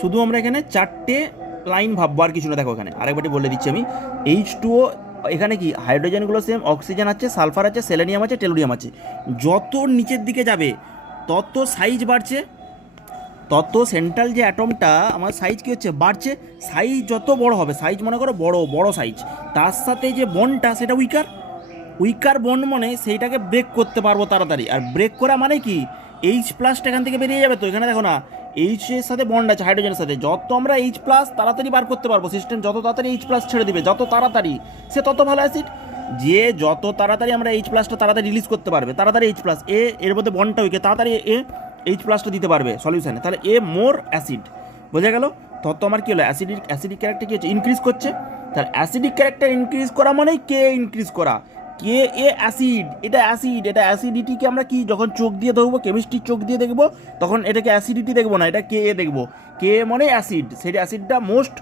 শুধু আমরা এখানে 4টে লাইন ভাববো, আর কিছু না। দেখো এখানে আরেকবারটি বলে দিচ্ছি আমি, H2O, এখানে কি হাইড্রোজেনগুলো সেম, অক্সিজেন আছে, সালফার আছে, সেলেনিয়াম আছে, টেলুরিয়াম আছে। যত নিচের দিকে যাবে তত সাইজ বাড়ছে, তত সেন্ট্রাল যে অ্যাটমটা আমার সাইজ কী হচ্ছে, বাড়ছে। সাইজ যত বড় হবে, সাইজ মনে করো বড় বড় সাইজ, তার সাথে যে বন্ডটা সেটা উইকার। উইকার বন্ড মানে সেইটাকে ব্রেক করতে পারবো তাড়াতাড়ি। আর ব্রেক করা মানে কি, এইচ প্লাসটা এখান থেকে বেরিয়ে যাবে। তো এখানে দেখো না, এইচ এর সাথে বন্ড আছে হাইড্রোজেনের সাথে, যত আমরা এইচ প্লাস তাড়াতাড়ি বার করতে পারবো, সিস্টেম যত তাড়াতাড়ি এইচ প্লাস ছেড়ে দিবে, যত তাড়াতাড়ি, সে তত ভালো অ্যাসিড। যে যত তাড়াতাড়ি আমরা এইচ প্লাসটা তাড়াতাড়ি রিলিজ করতে পারবে, তাড়াতাড়ি এইচ প্লাস এর মধ্যে বন্ডটা উইকে তাড়াতাড়ি এইচ প্লাসটা দিতে পারবে সলিউশনে, তাহলে মোর অ্যাসিড। বোঝা গেল? তত আমার কী হলো, অ্যাসিডিক ক্যারেক্টার কী হচ্ছে, ইনক্রিজ করছে। তাহলে অ্যাসিডিক ক্যারেক্টার ইনক্রিজ করা মানেই কে ইনক্রিজ করা। কে এ অ্যাসিড, এটা অ্যাসিড, এটা অ্যাসিডিটিকে আমরা কি যখন চোখ দিয়ে দেখবো, কেমিস্ট্রির চোখ দিয়ে দেখবো, তখন এটাকে অ্যাসিডিটি দেখবো না, এটা কে এ দেখবো। কে মানে অ্যাসিড, সেই অ্যাসিডটা মোস্ট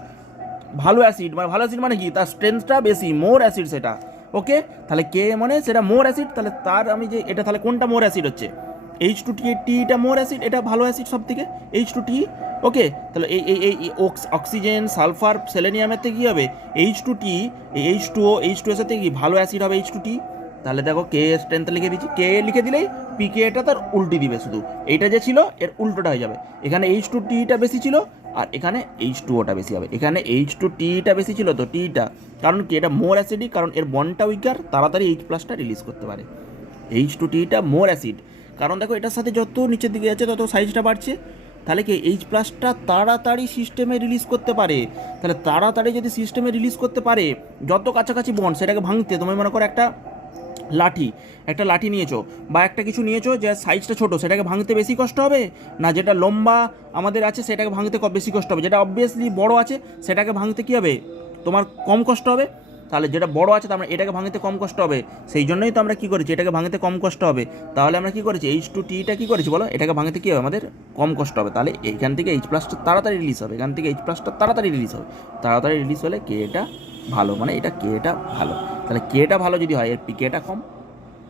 ভালো অ্যাসিড, মানে ভালো অ্যাসিড মানে কি, তার স্ট্রেংথটা বেশি, মোর অ্যাসিড সেটা। ওকে, তাহলে কে মানে সেটা মোর অ্যাসিড। তাহলে তার আমি যে এটা, তাহলে কোনটা মোর অ্যাসিড হচ্ছে, H2T, টিটা মোর অ্যাসিড, এটা ভালো অ্যাসিড সব থেকে, H2T। ওকে, তাহলে এই অক্সিজেন, সালফার, সেলেনিয়ামের থেকে কী হবে, H2T, H2O, H2 এর সাথে কি ভালো অ্যাসিড হবে H2T। তাহলে দেখো কে স্ট্রেংথ লিখে দিচ্ছি, কে লিখে দিলেই পিকে এটা তার উল্টি দিবে, শুধু এইটা যে ছিল এর উল্টোটা হয়ে যাবে। এখানে H2Tটা বেশি ছিল আর এখানে H2Oটা বেশি হবে। এখানে H2Tটা বেশি ছিল তো টিটা, কারণ কি এটা মোর অ্যাসিডিক, কারণ এর বন্ডটা উইকার, তাড়াতাড়ি H প্লাসটা রিলিজ করতে পারে। H2Tটা মোর অ্যাসিড, কারণ দেখো এটার সাথে যত নিচের দিকে যাচ্ছে তত সাইজটা বাড়ছে। তাহলে কি এইচ প্লাসটা তাড়াতাড়ি সিস্টেমে রিলিজ করতে পারে। তাহলে তাড়াতাড়ি যদি সিস্টেমে রিলিজ করতে পারে, যত কাছাকাছি বন্ড সেটাকে ভাঙতে, তুমি মনে করো একটা লাঠি নিয়েছো বা একটা কিছু নিয়েছো যে সাইজটা ছোট, সেটাকে ভাঙতে বেশি কষ্ট হবে না যেটা লম্বা আমাদের আছে সেটাকে ভাঙতে বেশি কষ্ট হবে। যেটা অবভিয়াসলি বড় আছে সেটাকে ভাঙতে কী হবে, তোমার কম কষ্ট হবে। তাহলে যেটা বড় আছে তার মানে এটাকে ভাঙতে কম কষ্ট হবে, সেই জন্যই তো আমরা কী করেছি, এটাকে ভাঙতে কম কষ্ট হবে। তাহলে আমরা কী করেছি, H2Tটা কী করেছি বলো, এটাকে ভাঙতে কী হবে, আমাদের কম কষ্ট হবে। তাহলে এইখান থেকে এইচ প্লাসটা তাড়াতাড়ি রিলিজ হবে, এখান থেকে এইচ প্লাসটা তাড়াতাড়ি রিলিজ হবে। তাড়াতাড়ি রিলিজ হলে কে এটা ভালো, মানে এটা কে এটা ভালো। তাহলে কে এটা ভালো যদি হয়, এর পিকেটা কম।